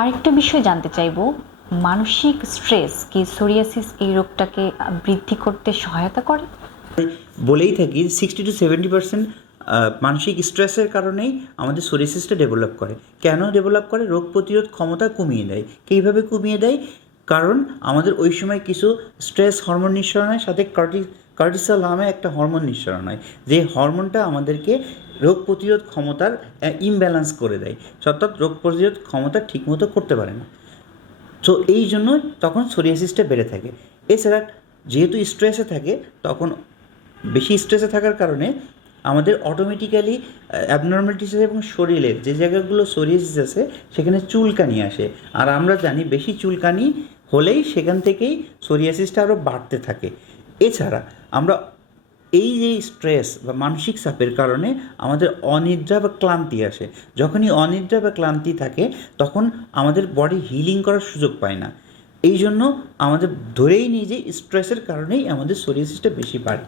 আরেকটা বিষয় জানতে চাইবো, মানসিক স্ট্রেস কি সোরিয়াসিস এই রোগটাকে বৃদ্ধি করতে সহায়তা করে? বলেই থাকি 60-70% মানসিক স্ট্রেসের কারণেই আমাদের সোরিয়াসিসটা ডেভেলপ করে। কেন ডেভেলপ করে? রোগ প্রতিরোধ ক্ষমতা কমিয়ে দেয়। কীভাবে কমিয়ে দেয়? কারণ আমাদের ওই সময় কিছু স্ট্রেস হরমোন নিঃসরণ হয়, সাথে কর্টিসল নামে একটা হরমোন নিঃসরণ হয়, যে হরমোনটা আমাদেরকে রোগ প্রতিরোধ ক্ষমতার ইমব্যালেন্স করে দেয়, অর্থাৎ রোগ প্রতিরোধ ক্ষমতা ঠিকমতো করতে পারে না। তো এই জন্য তখন সোরিয়াসিসটা বেড়ে থাকে। এছাড়া যেহেতু স্ট্রেসে থাকে, তখন বেশি স্ট্রেসে থাকার কারণে আমাদের অটোমেটিক্যালি অ্যাবনর্মালিটিস এবং শরীরের যে জায়গাগুলো সোরিয়াসিস আছে সেখানে চুলকানি আসে। আর আমরা জানি বেশি চুলকানি হলেই সেখান থেকেই সোরিয়াসিসটা আরও বাড়তে থাকে। এছাড়া আমরা এই যে স্ট্রেস বা মানসিক চাপের কারণে আমাদের অনিদ্রা বা ক্লান্তি আসে। যখনই অনিদ্রা বা ক্লান্তি থাকে তখন আমাদের বডি হিলিং করার সুযোগ পায় না। এই জন্য আমাদের ধরেই নিই যে স্ট্রেসের কারণেই আমাদের সোরিয়াসিসটা বেশি বাড়ে।